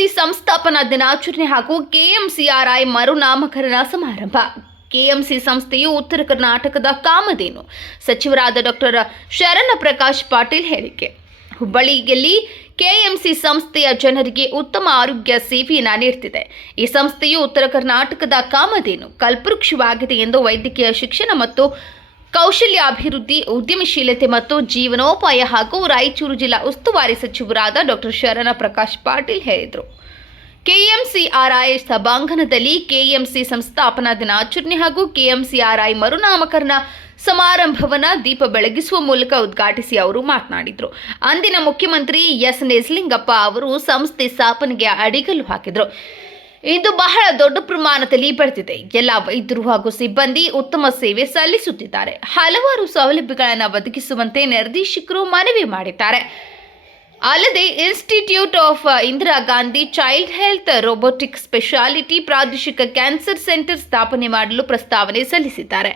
KMC ಸಂಸ್ಥಾಪನಾ ದಿನಾಚರಣೆ ಹಾಗೂ ಕೆಎಂಸಿಆರ್ಐ ಮರುನಾಮಕರಣ ಸಮಾರಂಭ. ಕೆಎಂಸಿ ಸಂಸ್ಥೆಯು ಉತ್ತರ ಕರ್ನಾಟಕದ ಕಾಮಧೇನು. ಸಚಿವರಾದ ಡಾಕ್ಟರ್ ಶರಣ ಪ್ರಕಾಶ್ ಪಾಟೀಲ್ ಹೇಳಿಕೆ. ಹುಬ್ಬಳ್ಳಿಯಲ್ಲಿ ಕೆಎಂಸಿ ಸಂಸ್ಥೆಯ ಜನರಿಗೆ ಉತ್ತಮ ಆರೋಗ್ಯ ಸೇವೆಯನ್ನು ನೀಡುತ್ತಿದೆ. ಈ ಸಂಸ್ಥೆಯು ಉತ್ತರ ಕರ್ನಾಟಕದ ಕಾಮಧೇನು ಕಲ್ಪವೃಕ್ಷವಾಗಿದೆ ಎಂದು ವೈದ್ಯಕೀಯ ಶಿಕ್ಷಣ ಮತ್ತು ಕೌಶಲ್ಯ ಅಭಿವೃದ್ಧಿ, ಉದ್ಯಮಶೀಲತೆ ಮತ್ತು ಜೀವನೋಪಾಯ ಹಾಗೂ ರಾಯಚೂರು ಜಿಲ್ಲಾ ಉಸ್ತುವಾರಿ ಸಚಿವರಾದ ಡಾಕ್ಟರ್ ಶರಣ ಪ್ರಕಾಶ್ ಪಾಟೀಲ್ ಹೇಳಿದರು. ಕೆಎಂಸಿಆರ್ಐ ಸಭಾಂಗಣದಲ್ಲಿ ಕೆಎಂಸಿ ಸಂಸ್ಥಾಪನಾ ದಿನಾಚರಣೆ ಹಾಗೂ ಕೆಎಂಸಿಆರ್ಐ ಮರುನಾಮಕರಣ ಸಮಾರಂಭವನ್ನು ದೀಪ ಬೆಳಗಿಸುವ ಮೂಲಕ ಉದ್ಘಾಟಿಸಿ ಅವರು ಮಾತನಾಡಿದರು. ಅಂದಿನ ಮುಖ್ಯಮಂತ್ರಿ ಎಸ್ ನಿಜಲಿಂಗಪ್ಪ ಅವರು ಸಂಸ್ಥೆ ಸ್ಥಾಪನೆಗೆ ಅಡಿಗಲ್ಲು ಹಾಕಿದರು. ಇದು ಬಹಳ ದೊಡ್ಡ ಪ್ರಮಾಣದಲ್ಲಿ ಬೆಳೆದಿದೆ. ಎಲ್ಲ ವೈದ್ಯರು ಹಾಗೂ ಸಿಬ್ಬಂದಿ ಉತ್ತಮ ಸೇವೆ ಸಲ್ಲಿಸುತ್ತಿದ್ದಾರೆ. ಹಲವಾರು ಸೌಲಭ್ಯಗಳನ್ನು ಒದಗಿಸುವಂತೆ ನಿರ್ದೇಶಕರು ಮನವಿ ಮಾಡಿದ್ದಾರೆ. ಅಲ್ಲದೆ institute of Indira Gandhi child health robotic speciality ಪ್ರಾದೇಶಿಕ ಕ್ಯಾನ್ಸರ್ ಸೆಂಟರ್ ಸ್ಥಾಪನೆ ಮಾಡಲು ಪ್ರಸ್ತಾವನೆ ಸಲ್ಲಿಸಿದ್ದಾರೆ.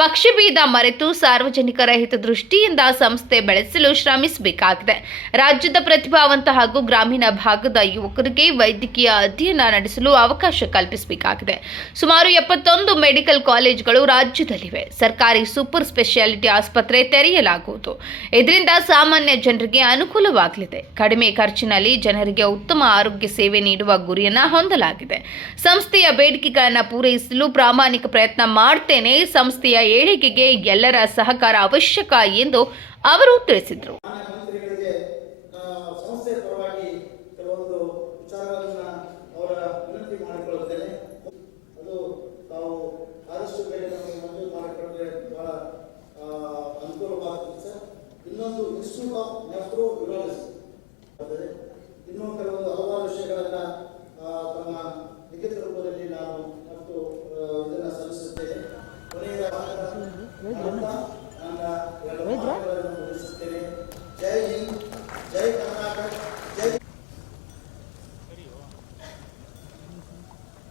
ಪಕ್ಷಭೇದ ಮರೆತು ಸಾರ್ವಜನಿಕರ ಹಿತದೃಷ್ಟಿಯಿಂದ ಸಂಸ್ಥೆ ಬೆಳೆಸಲು ಶ್ರಮಿಸಬೇಕಾಗಿದೆ. ರಾಜ್ಯದ ಪ್ರತಿಭಾವಂತ ಹಾಗೂ ಗ್ರಾಮೀಣ ಭಾಗದ ಯುವಕರಿಗೆ ವೈದ್ಯಕೀಯ ಅಧ್ಯಯನ ನಡೆಸಲು ಅವಕಾಶ ಕಲ್ಪಿಸಬೇಕಾಗಿದೆ. ಸುಮಾರು 71 ಮೆಡಿಕಲ್ ಕಾಲೇಜುಗಳು ರಾಜ್ಯದಲ್ಲಿವೆ. ಸರ್ಕಾರಿ ಸೂಪರ್ ಸ್ಪೆಷಾಲಿಟಿ ಆಸ್ಪತ್ರೆ ತೆರೆಯಲಾಗುವುದು. ಇದರಿಂದ ಸಾಮಾನ್ಯ ಜನರಿಗೆ ಅನುಕೂಲವಾಗಲಿದೆ. ಕಡಿಮೆ ಖರ್ಚಿನಲ್ಲಿ ಜನರಿಗೆ ಉತ್ತಮ ಆರೋಗ್ಯ ಸೇವೆ ನೀಡುವ ಗುರಿಯನ್ನು ಹೊಂದಲಾಗಿದೆ. ಸಂಸ್ಥೆಯ ಬೇಡಿಕೆಗಳನ್ನು ಪೂರೈಸಲು ಪ್ರಾಮಾಣಿಕ ಪ್ರಯತ್ನ ಮಾಡುತ್ತೇನೆ. ಸಂಸ್ಥೆಯ ಏಳಿಗೆಗೆ ಎಲ್ಲರ ಸಹಕಾರ ಅವಶ್ಯಕ ಎಂದು ಅವರು ತಿಳಿಸಿದರು. ಇನ್ನೂ ಕೆಲವೊಂದು ಹಲವಾರು ವಿಷಯಗಳನ್ನು ತಮ್ಮ ಲಿಖಿತ ರೂಪದಲ್ಲಿ ನಾನು ಮತ್ತು ಇದನ್ನು ಸಲ್ಲಿಸುತ್ತೇನೆ. ಜೈ ಹಿಂದ್, ಜೈ ಕರ್ನಾಟಕ, ಜೈ.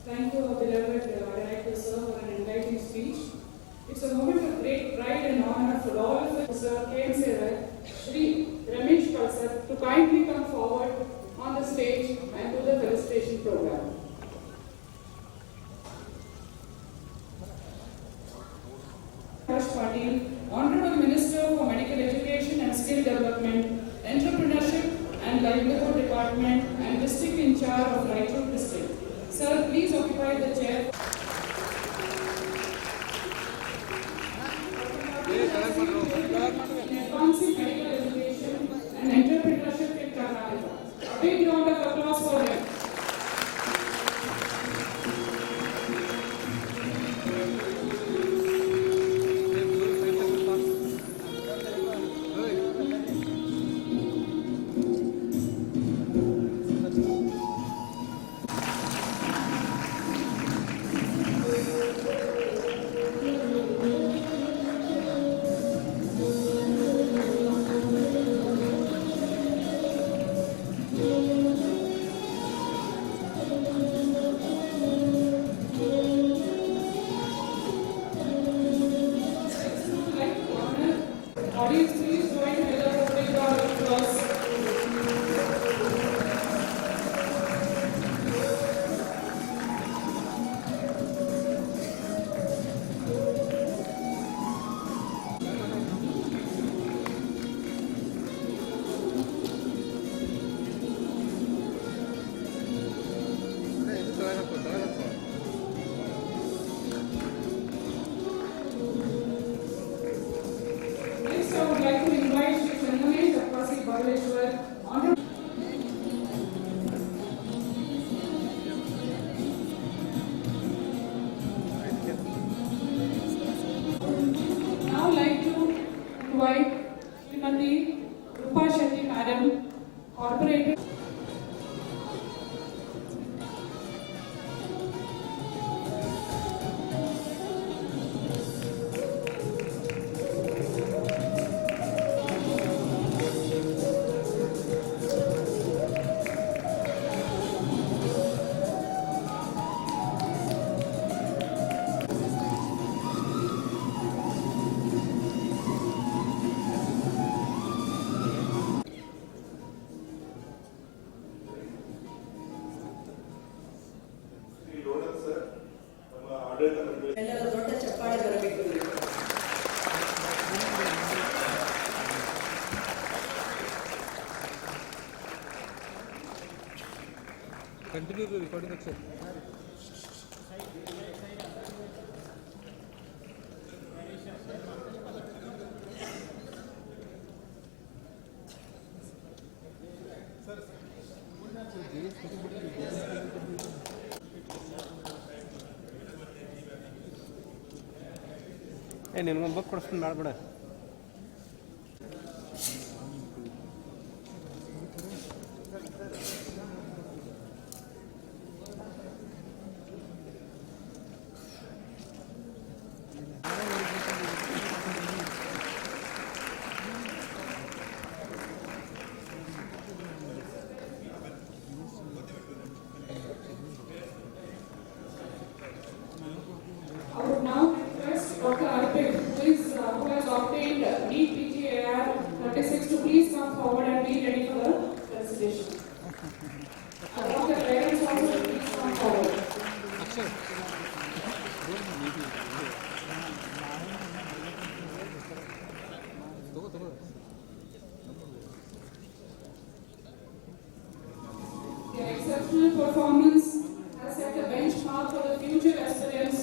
Thank you, beloved Director Sir, for an enlightening speech. It's a moment of great pride and honor for all of us, Sir KMCRI, Shri Ramesh Kalsar, to kindly come forward on the stage and do the felicitation program. Prakash Patil, Honorable Minister for Medical Education and Skill Development, Entrepreneurship and Livelihood Department and District in charge of Raipur District. Sir, please occupy the chair. Advancing medical education and entrepreneurship in Karnataka. A big round of applause for him. Continue the recording action. ನಿನಗೊಂದು book ಕೊಡಿಸ್ತೀನಿ ಮಾಡ್ಬೇಡ. I would now request Dr. Arpit, who has obtained NEET PGAR 36 to please come forward and be ready for the recitation. Dr. Parents also please come forward. Their exceptional performance has set a benchmark for the future aspirants.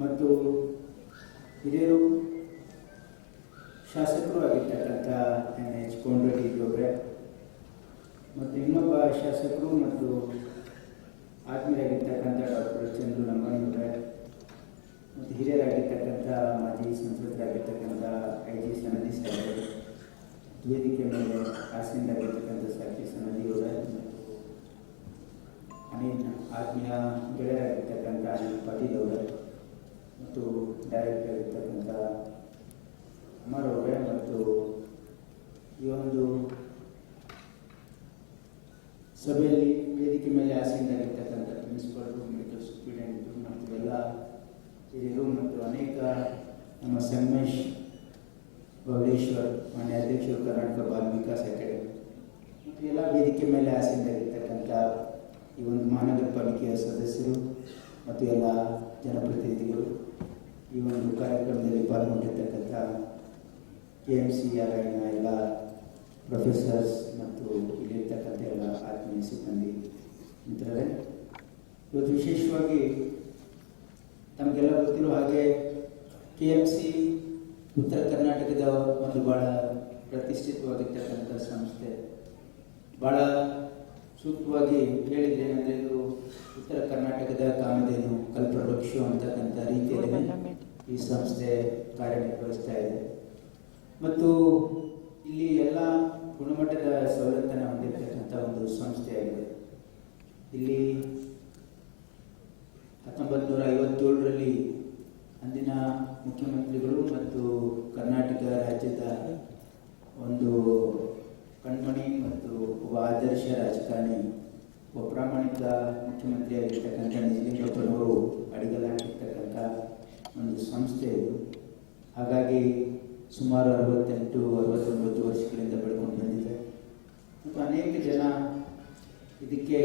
ಮತ್ತು ಹಿರಿಯರು ಶಾಸಕರು ಆಗಿರ್ತಕ್ಕಂಥ NH ಕೋಂಡ್ರೆಡ್ಡಿ ಅವರೇ ಮತ್ತು ಇನ್ನೊಬ್ಬ ಶಾಸಕರು ಮತ್ತು ಆತ್ಮೀಯರಾಗಿರ್ತಕ್ಕಂಥ doctor Chandru ಲಂಬಾಣಿಯವರೇ ಮತ್ತು ಹಿರಿಯರಾಗಿರ್ತಕ್ಕಂಥ ಮಾಜಿ ಸಂಸದರಾಗಿರ್ತಕ್ಕಂಥ IG ಸನದಿ ಸಾಹೇಬರು, ವೇದಿಕೆ ಮೇಲೆ ಆಸೀನರಾಗಿರ್ತಕ್ಕಂಥ ಸಾಕ್ಷಿ ಸನದಿಯವರೇ ಮತ್ತು ಅನೇಕ ಆತ್ಮೀಯ ಗೆಳೆಯರಾಗಿರ್ತಕ್ಕಂಥ ಅನಿಲ್ ಪಾಟೀಲ್ ಅವರೇ ಮತ್ತು ಡೈರೆಕ್ಟರ್ ಆಗಿರ್ತಕ್ಕಂಥ ಅಮರ್ ಅವರೇ ಮತ್ತು ಈ ಒಂದು ಸಭೆಯಲ್ಲಿ ವೇದಿಕೆ ಮೇಲೆ ಆಸೀನರಾಗಿರ್ತಕ್ಕಂಥ ಪ್ರಿನ್ಸಿಪಾಲ್ರು, ಮೆಡಿಕಲ್ ಸ್ಟೂಡೆಂಟ್ರು ಮತ್ತು ಎಲ್ಲ ಹಿರಿಯರು ಮತ್ತು ಅನೇಕ ನಮ್ಮ ಸಂಗಮೇಶ್ ಬಬಲೇಶ್ವರ್ ಮಾನ್ಯ ಅಧ್ಯಕ್ಷರು ಕರ್ನಾಟಕ ಬಾಲ್ ವಿಕಾಸ್ ಅಕಾಡೆಮಿ ಮತ್ತು ಎಲ್ಲ ವೇದಿಕೆ ಮೇಲೆ ಆಸೀನರಾಗಿರ್ತಕ್ಕಂಥ ಈ ಒಂದು ಮಹಾನಗರ ಪಾಲಿಕೆಯ ಸದಸ್ಯರು ಮತ್ತು ಎಲ್ಲ ಜನಪ್ರತಿನಿಧಿಗಳು, ಈ ಒಂದು ಕಾರ್ಯಕ್ರಮದಲ್ಲಿ ಪಾಲ್ಗೊಂಡಿರ್ತಕ್ಕಂಥ KMCRIನ ಎಲ್ಲ ಪ್ರೊಫೆಸರ್ಸ್ ಮತ್ತು ಇಲ್ಲಿರ್ತಕ್ಕಂಥ ಎಲ್ಲ ಆತ್ಮೀಯ ಸಿಬ್ಬಂದಿ ಮಿತ್ರರೇ, ಇವತ್ತು ವಿಶೇಷವಾಗಿ ತಮಗೆಲ್ಲ ಗೊತ್ತಿರೋ ಹಾಗೆ KMC ಉತ್ತರ ಕರ್ನಾಟಕದ ಒಂದು ಭಾಳ ಪ್ರತಿಷ್ಠಿತವಾಗಿರ್ತಕ್ಕಂಥ ಸಂಸ್ಥೆ. ಭಾಳ ಸೂಕ್ತವಾಗಿ ಹೇಳಿದ್ರೆ ಏನಂದರೆ ಇದು ಉತ್ತರ ಕರ್ನಾಟಕದ ಕಾಮಧೇನು ಕಲ್ಪವೃಕ್ಷ ಅಂತಕ್ಕಂಥ ರೀತಿಯಲ್ಲಿ ಈ ಸಂಸ್ಥೆ ಕಾರ್ಯನಿರ್ವಹಿಸ್ತಾ ಇದೆ ಮತ್ತು ಇಲ್ಲಿ ಎಲ್ಲ ಗುಣಮಟ್ಟದ ಸವಲತ್ತನ್ನು ಹೊಂದಿರತಕ್ಕಂಥ ಒಂದು ಸಂಸ್ಥೆಯಾಗಿದೆ. ಇಲ್ಲಿ 1957ರಲ್ಲಿ ಅಂದಿನ ಮುಖ್ಯಮಂತ್ರಿಗಳು ಮತ್ತು ಕರ್ನಾಟಕ ರಾಜ್ಯದ ಒಂದು ಕಣ್ಮಣಿ ಮತ್ತು ಒಬ್ಬ ಆದರ್ಶ ರಾಜಕಾರಣಿ, ಒಬ್ಬ ಪ್ರಾಮಾಣಿಕ ಮುಖ್ಯಮಂತ್ರಿಯಾಗಿರ್ತಕ್ಕಂಥ ನಿಜಲಿಂಗಪ್ಪನವರು ಅಡಿಗಲಾಗಿರ್ತಕ್ಕಂಥ ಒಂದು ಸಂಸ್ಥೆ ಇದು. ಹಾಗಾಗಿ ಸುಮಾರು 68-69 ವರ್ಷಗಳಿಂದ ಬೆಳ್ಕೊಂಡು ಬಂದಿದೆ ಮತ್ತು ಅನೇಕ ಜನ ಇದಕ್ಕೆ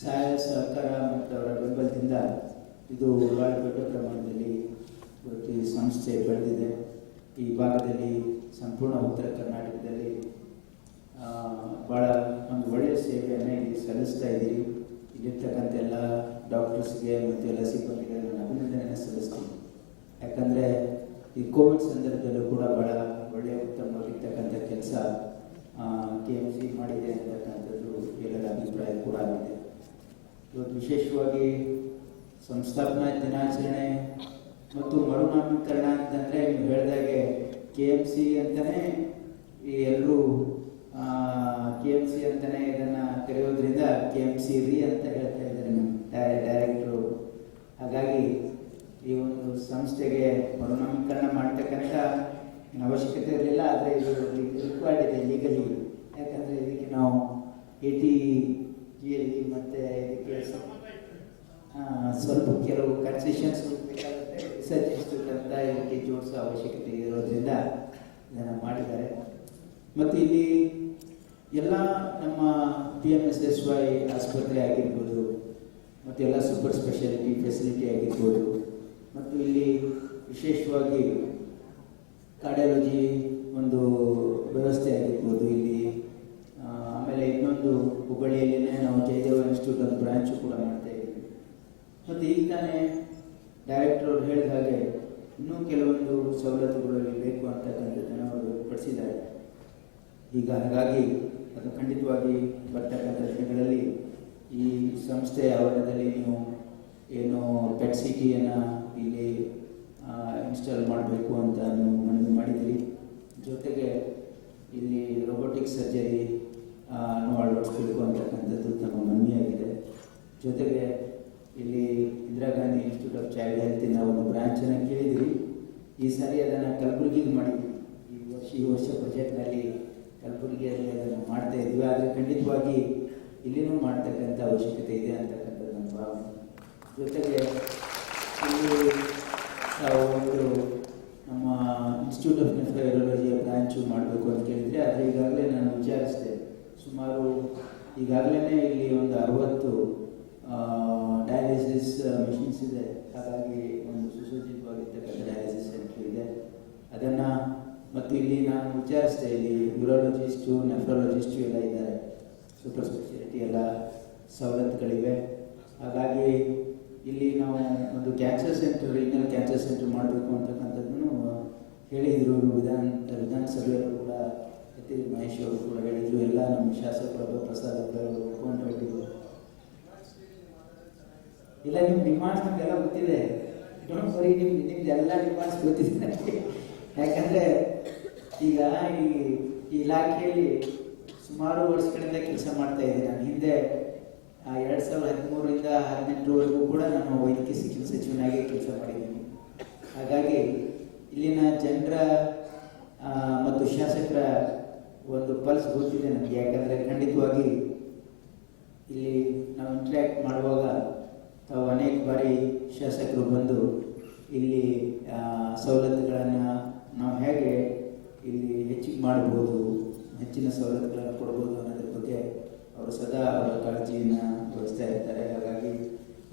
ಸಹಾಯ ಸಹಕಾರ ಮತ್ತು ಅವರ ಬೆಂಬಲದಿಂದ ಇದು ಭಾಳ ದೊಡ್ಡ ಪ್ರಮಾಣದಲ್ಲಿ ಇವತ್ತು ಈ ಸಂಸ್ಥೆ ಬೆಳೆದಿದೆ. ಈ ಭಾಗದಲ್ಲಿ ಸಂಪೂರ್ಣ ಉತ್ತರ ಕರ್ನಾಟಕದಲ್ಲಿ ಭಾಳ ಒಂದು ಒಳ್ಳೆಯ ಸೇವೆಯನ್ನು ಇಲ್ಲಿ ಸಲ್ಲಿಸ್ತಾ ಇದ್ದೀರಿ. ಇಲ್ಲಿರ್ತಕ್ಕಂಥ ಎಲ್ಲ ಡಾಕ್ಟರ್ಸ್ಗೆ ಮತ್ತು ಎಲ್ಲ ಸಿಬ್ಬಂದಿಗೆ ನಾನು ಅಭಿನಂದನೆಯನ್ನು ಸಲ್ಲಿಸ್ತೀನಿ. ಯಾಕಂದರೆ ಈ ಕೋವಿಡ್ ಸಂದರ್ಭದಲ್ಲೂ ಕೂಡ ಭಾಳ ಒಳ್ಳೆಯ ಉತ್ತಮವಾಗಿರ್ತಕ್ಕಂಥ ಕೆಲಸ KMC ಮಾಡಿದೆ ಅಂತಕ್ಕಂಥದ್ದು ಎಲ್ಲರ ಅಭಿಪ್ರಾಯ ಕೂಡ ಆಗಿದೆ. ಇವತ್ತು ವಿಶೇಷವಾಗಿ ಸಂಸ್ಥಾಪನಾ ದಿನಾಚರಣೆ ಮತ್ತು ಮರುನಾಮೀಕರಣ ಅಂತಂದರೆ ನೀವು ಹೇಳಿದಾಗೆ KMC ಅಂತಲೇ ಈ ಎಲ್ಲರೂ KMC ಅಂತಲೇ ಇದನ್ನು ಕರೆಯೋದ್ರಿಂದ KMC ರೀ ಅಂತ ಹೇಳ್ತಾ ಇದ್ದಾರೆ ನಮ್ಮ ಡೈರೆಕ್ಟ್ರು. ಹಾಗಾಗಿ ಈ ಒಂದು ಸಂಸ್ಥೆಗೆ ಮರುನಾಮೀಕರಣ ಮಾಡ್ತಕ್ಕಂಥ ಅವಶ್ಯಕತೆ ಇರಲಿಲ್ಲ, ಆದರೆ ಇದು ರಿಕ್ವೈರ್ಡ್ ಇದೆ ಲೀಗಲಿ. ಯಾಕಂದರೆ ಇದಕ್ಕೆ ನಾವು ATGಯಲ್ಲಿ ಮತ್ತು ಇದಕ್ಕೆ ಸ್ವಲ್ಪ ಕೆಲವು ಕನ್ಸೆಷನ್ಸ್ ಬೇಕಾಗುತ್ತೆ. ರಿಸರ್ಚ್ ಇನ್ಸ್ಟಿಟ್ಯೂಟ್ ಅಂತ ಇದಕ್ಕೆ ಜೋಡಿಸೋ ಅವಶ್ಯಕತೆ ಇರೋದ್ರಿಂದ ಇದನ್ನು ಮಾಡಿದ್ದಾರೆ. ಮತ್ತು ಇಲ್ಲಿ ಎಲ್ಲ ನಮ್ಮ PMSSY ಆಸ್ಪತ್ರೆ ಆಗಿರ್ಬೋದು, ಮತ್ತು ಎಲ್ಲ ಸೂಪರ್ ಸ್ಪೆಷಾಲಿಟಿ ಫೆಸಿಲಿಟಿ ಆಗಿರ್ಬೋದು, ಮತ್ತು ಇಲ್ಲಿ ವಿಶೇಷವಾಗಿ ಕಾರ್ಡಿಯಾಲಜಿ ಒಂದು ವ್ಯವಸ್ಥೆ ಆಗಿರ್ಬೋದು ಇಲ್ಲಿ. ಆಮೇಲೆ ಇನ್ನೊಂದು ಹುಬ್ಬಳ್ಳಿಯಲ್ಲಿನೇ ನಾವು ಜಯದೇವ ಇನ್ಸ್ಟಿಟ್ಯೂಟ್ ಒಂದು ಬ್ರಾಂಚು ಕೂಡ ಮಾಡ್ತಾ ಇದ್ದೀವಿ. ಮತ್ತು ಈಗ ತಾನೇ ಡೈರೆಕ್ಟರ್ ಅವರು ಹೇಳಿದ ಹಾಗೆ ಇನ್ನೂ ಕೆಲವೊಂದು ಸವಲತ್ತುಗಳು ಇಲ್ಲಿ ಬೇಕು ಅಂತಕ್ಕಂಥದ್ದನ್ನು ಅವರು ಪಡಿಸಿದ್ದಾರೆ. ಈಗ ಹಾಗಾಗಿ ಅದು ಖಂಡಿತವಾಗಿ ಬರ್ತಕ್ಕಂಥ ದಿನಗಳಲ್ಲಿ ಈ ಸಂಸ್ಥೆಯ ಆವರಣದಲ್ಲಿ ನೀವು ಏನು ಪೆಟ್ ಸಿಟಿಯನ್ನು ಇಲ್ಲಿ ಇನ್ಸ್ಟಾಲ್ ಮಾಡಬೇಕು ಅಂತ ನೀವು ಮನವಿ ಮಾಡಿದ್ದೀರಿ. ಜೊತೆಗೆ ಇಲ್ಲಿ ರೋಬೋಟಿಕ್ ಸರ್ಜರಿ ಅಳವಡಿಸಬೇಕು ಅಂತಕ್ಕಂಥದ್ದು ತಮ್ಮ ಮನವಿಯಾಗಿದೆ. ಜೊತೆಗೆ ಇಲ್ಲಿ Indira Gandhi institute of child ಹೆಲ್ತಿನ ಒಂದು ಬ್ರಾಂಚನ್ನು ಕೇಳಿದಿರಿ. ಈ ಸಾರಿ ಅದನ್ನು ಕಲಬುರಗಿಗೆ ಮಾಡಿದ್ವಿ. ಈ ವರ್ಷ ಬಜೆಟ್ನಲ್ಲಿ ಕಲಬುರಗಿಯಲ್ಲಿ ಅದನ್ನು ಮಾಡ್ತಾ ಇದ್ದೀವಿ. ಆದರೆ ಖಂಡಿತವಾಗಿ ಇಲ್ಲಿನೂ ಮಾಡ್ತಕ್ಕಂಥ ಅವಶ್ಯಕತೆ ಇದೆ ಅಂತಕ್ಕಂಥದ್ದು ನನ್ನ ಭಾವನೆ. ಜೊತೆಗೆ ಇಲ್ಲಿ ಒಂದು ನಮ್ಮ ಇನ್ಸ್ಟಿಟ್ಯೂಟ್ ಆಫ್ ನೆಫ್ರಾಲಜಿಯ ಬ್ರಾಂಚು ಮಾಡಬೇಕು ಅಂತ ಕೇಳಿದರೆ, ಆದರೆ ಈಗಾಗಲೇ ನಾನು ವಿಚಾರಿಸಿದೆ. ಸುಮಾರು ಈಗಾಗಲೇ ಇಲ್ಲಿ ಒಂದು 60 ಡಯಾಲಿಸಿಸ್ ಮೆಷಿನ್ಸ್ ಇದೆ. ಹಾಗಾಗಿ ಒಂದು ಸುಸಜ್ಜಿತವಾಗಿರ್ತಕ್ಕಂಥ ಡಯಾಲಿಸಿಸ್ ಸೆಂಟರ್ ಇದೆ. ಅದನ್ನು ಮತ್ತು ಇಲ್ಲಿ ನಾನು ವಿಚಾರಿಸಿದೆ, ಇಲ್ಲಿ ಯೂರಾಲಜಿಸ್ಟು ನೆಫ್ರಾಲಜಿಸ್ಟು ಎಲ್ಲ ಇದ್ದಾರೆ, ಸೂಪರ್ ಸ್ಪೆಷಾಲಿಟಿ ಎಲ್ಲ ಸವಲತ್ತುಗಳಿವೆ. ಹಾಗಾಗಿ ಇಲ್ಲಿ ನಾವು ಒಂದು cancer centre, regional cancer centre ಮಾಡಬೇಕು ಅಂತಕ್ಕಂಥದ್ದನ್ನು ಹೇಳಿದರು. ವಿಧಾನಸಭೆಯಲ್ಲೂ ಕೂಡ ಮಹೇಶ್ ಅವರು ಕೂಡ ಹೇಳಿದರು. ಎಲ್ಲ ನಮ್ಮ ಶಾಸಕರು ಪ್ರಸಾದ್ ಅವರು ಒಪ್ಕೊಂಡು ಹೇಳಿದರು. ಇಲ್ಲ ನಿಮ್ಮ ಡಿಮಾಂಡ್ಸ್ ನಮಗೆಲ್ಲ ಗೊತ್ತಿದೆ. ಡೋಂಟ್ ವರಿ, ನಿಮ್ದು ಎಲ್ಲ ಡಿಮಾಂಡ್ಸ್ ಗೊತ್ತಿದೆ. ಯಾಕಂದರೆ ಈಗ ಈ ಇಲಾಖೆಯಲ್ಲಿ ಸುಮಾರು ವರ್ಷಗಳಿಂದ ಕೆಲಸ ಮಾಡ್ತಾ ಇದ್ದೀನಿ. ನಾನು ಹಿಂದೆ 2013ರಿಂದ 2018ರವರೆಗೂ ಕೂಡ ನಾನು ವೈದ್ಯಕೀಯ ಶಿಕ್ಷಣ ಸಚಿವನಾಗಿ ಕೆಲಸ ಮಾಡಿದ್ದೀನಿ. ಹಾಗಾಗಿ ಇಲ್ಲಿನ ಜನರ ಮತ್ತು ಶಾಸಕರ ಒಂದು ಪಲ್ಸ್ ಗೊತ್ತಿದೆ ನನಗೆ. ಯಾಕಂದರೆ ಖಂಡಿತವಾಗಿ ಇಲ್ಲಿ ನಾವು ಇಂಟ್ರ್ಯಾಕ್ಟ್ ಮಾಡುವಾಗ ತಾವು ಅನೇಕ ಬಾರಿ ಶಾಸಕರು ಬಂದು ಇಲ್ಲಿ ಸವಲತ್ತುಗಳನ್ನು ನಾವು ಹೇಗೆ ಇಲ್ಲಿ ಹೆಚ್ಚಿಗೆ ಮಾಡ್ಬೋದು, ಹೆಚ್ಚಿನ ಸವಲತ್ತುಗಳನ್ನು ಕೊಡ್ಬೋದು ಅನ್ನೋದ್ರ ಬಗ್ಗೆ ಅವರು ಸದಾ ಅವರ ಕಾಳಜಿಯನ್ನು ವಹಿಸ್ತಾ ಇರ್ತಾರೆ. ಹಾಗಾಗಿ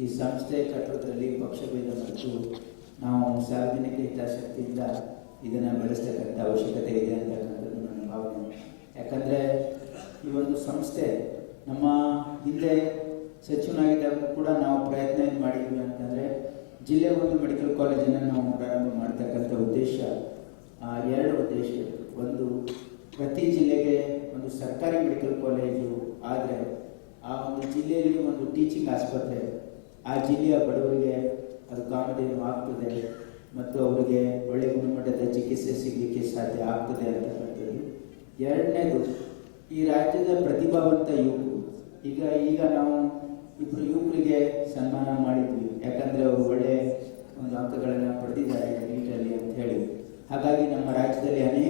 ಈ ಸಂಸ್ಥೆ ಕಟ್ಟೋದ್ರಲ್ಲಿ ಪಕ್ಷಭೇದ ಮತ್ತು ನಾವು ಸಾರ್ವಜನಿಕ ಹಿತಾಸಕ್ತಿಯಿಂದ ಇದನ್ನು ಬೆಳೆಸ್ತಕ್ಕಂಥ ಅವಶ್ಯಕತೆ ಇದೆ ಅಂತಕ್ಕಂಥದ್ದು ನನ್ನ ಭಾವನೆ. ಯಾಕಂದರೆ ಈ ಒಂದು ಸಂಸ್ಥೆ ನಮ್ಮ ಹಿಂದೆ ಸಚಿವನಾಗಿದ್ದಾಗ ಕೂಡ ನಾವು ಪ್ರಯತ್ನ ಏನು ಮಾಡಿದ್ವಿ ಅಂತಂದರೆ, ಜಿಲ್ಲೆ ಒಂದು ಮೆಡಿಕಲ್ ಕಾಲೇಜನ್ನು ನಾವು ಪ್ರಾರಂಭ ಮಾಡ್ತಕ್ಕಂಥ ಉದ್ದೇಶ 2 ಉದ್ದೇಶ ಇತ್ತು. ಒಂದು, ಪ್ರತಿ ಜಿಲ್ಲೆಗೆ ಒಂದು ಸರ್ಕಾರಿ ಮೆಡಿಕಲ್ ಕಾಲೇಜು ಆದರೆ ಆ ಒಂದು ಜಿಲ್ಲೆಯಲ್ಲಿ ಒಂದು ಟೀಚಿಂಗ್ ಆಸ್ಪತ್ರೆ ಆ ಜಿಲ್ಲೆಯ ಬಡವರಿಗೆ ಅದು ಕಾಮಧೇನು ಆಗ್ತದೆ ಮತ್ತು ಅವರಿಗೆ ಒಳ್ಳೆಯ ಗುಣಮಟ್ಟದ ಚಿಕಿತ್ಸೆ ಸಿಗಲಿಕ್ಕೆ ಸಾಧ್ಯ ಆಗ್ತದೆ ಅಂತಕ್ಕಂಥದ್ದು. 2ನೇದು, ಈ ರಾಜ್ಯದ ಪ್ರತಿಭಾವಂತ ಯುವಕರು, ಈಗ ನಾವು 2 ಯುವಕರಿಗೆ ಸನ್ಮಾನ ಮಾಡಿದ್ವಿ. ಯಾಕಂದರೆ ಅವರು ಒಳ್ಳೆಯ ಒಂದು ಅಂಕಗಳನ್ನು ಪಡೆದಿದ್ದಾರೆ ನೀಟಲ್ಲಿ ಅಂತ ಹೇಳಿ. ಹಾಗಾಗಿ ನಮ್ಮ ರಾಜ್ಯದಲ್ಲಿ ಅನೇಕ